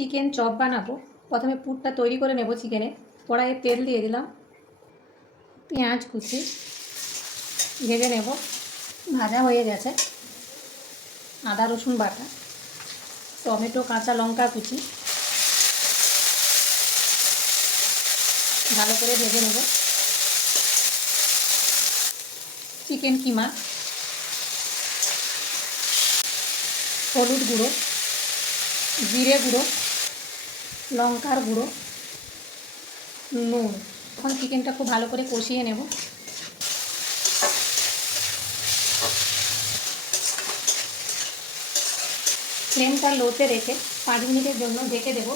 Chicken chop বানাবো। প্রথমে পুরটা তৈরি করে নেব চিকেনে। কড়াইয়ে তেল দিয়ে দিলাম, পেঁয়াজ কুচি ভেজে নেব। ভাজা হয়ে গেছে। আদা রসুন বাটা, টমেটো কাঁচা লঙ্কা কুচি ভালো করে ভেজে নেব। চিকেন কিমা, হলুদ গুঁড়ো, জিরে গুঁড়ো, লঙ্কার গুঁড়ো, নুন। এখন চিকেনটা খুব ভালো করে কষিয়ে নেব। ফ্লেমটা লোতে রেখে 5 মিনিটের জন্য ঢেকে দেব।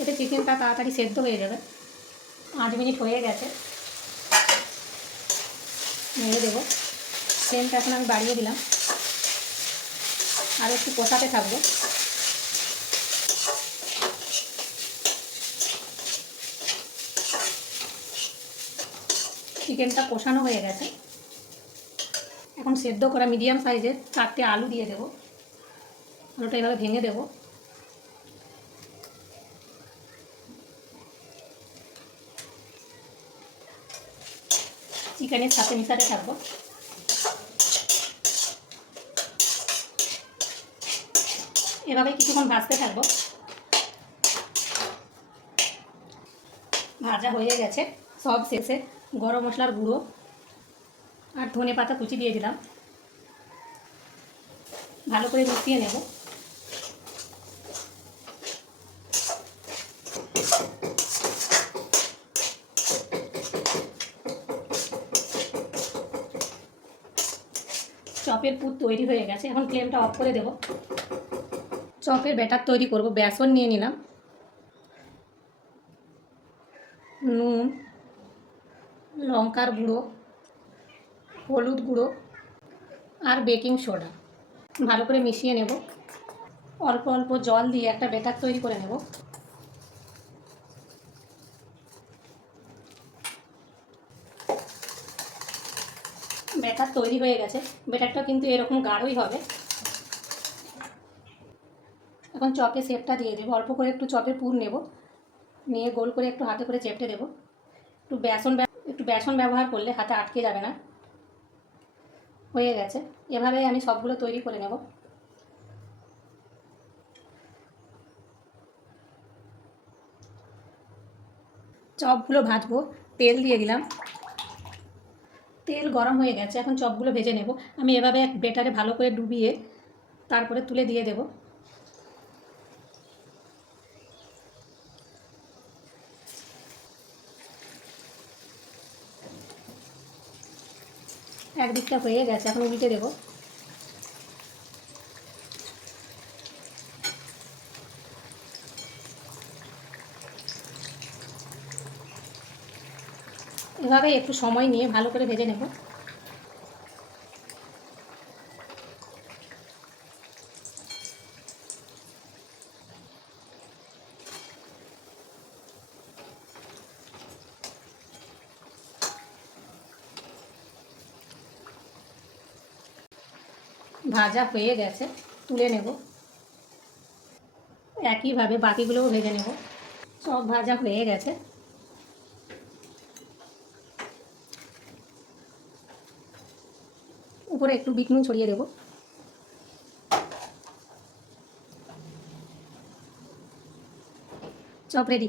এতে চিকেনটা তাড়াতাড়ি সেদ্ধ হয়ে যাবে। 5 মিনিট হয়ে গেছে, নেড়ে দেবো। ফ্লেমটা এখন আমি বাড়িয়ে দিলাম, আর একটু কষাতে থাকবো। চিকেনটা কষানো হয়ে গেছে। এখন সেদ্ধ করা মিডিয়াম সাইজের 4টে আলু দিয়ে দেবো। আলুটা এভাবে ভেঙে দেবো। চিকেনের সাথে মিশাতে থাকবো। এভাবে কিছুক্ষণ ভাজতে থাকবো। ভাজা হয়ে গেছে। সব শেষে গরম মশলার গুঁড়ো আর ধনে পাতা কুচি দিয়ে দিলাম। ভালো করে মিশিয়ে নেব। চপের পুর তৈরি হয়ে গেছে। এখন ফ্লেমটা অফ করে দেব। চপের ব্যাটার তৈরি করব। বেসন নিয়ে নিলাম, নুন, লঙ্কার গুঁড়ো, হলুদ গুঁড়ো আর বেকিং সোডা ভালো করে মিশিয়ে নেব। অল্প অল্প জল দিয়ে একটা ব্যাটার তৈরি করে নেব। ব্যাটার তৈরি হয়ে গেছে। ব্যাটারটা কিন্তু এরকম গাঢ়ই হবে। এখন চপের শেপটা দিয়ে দেবো। অল্প করে একটু চপের পুর নেব, নিয়ে গোল করে একটু হাতে করে চেপটে দেবো। একটু বেসন ব্যবহার করলে হাতে আটকে যাবে না। হয়ে গেছে। এভাবেই আমি সবগুলো তৈরি করে নেব। চপগুলো ভাজবো। তেল দিয়ে দিলাম। তেল গরম হয়ে গেছে। এখন চপগুলো ভেজে নেব। আমি এভাবে এক ব্যাটারে ভালো করে ডুবিয়ে তারপরে তুলে দিয়ে দেব। একদিকটা হয়ে গেছে, এখন উল্টে দেব। এভাবে একটু সময় নিয়ে ভালো করে ভেজে নেব। ভাজা হয়ে গেছে, তুলে নেব। একইভাবে বাকিগুলোও ভেজে নেব। সব ভাজা হয়ে গেছে। উপরে একটু বিট নুন ছড়িয়ে দেব। Chop ready.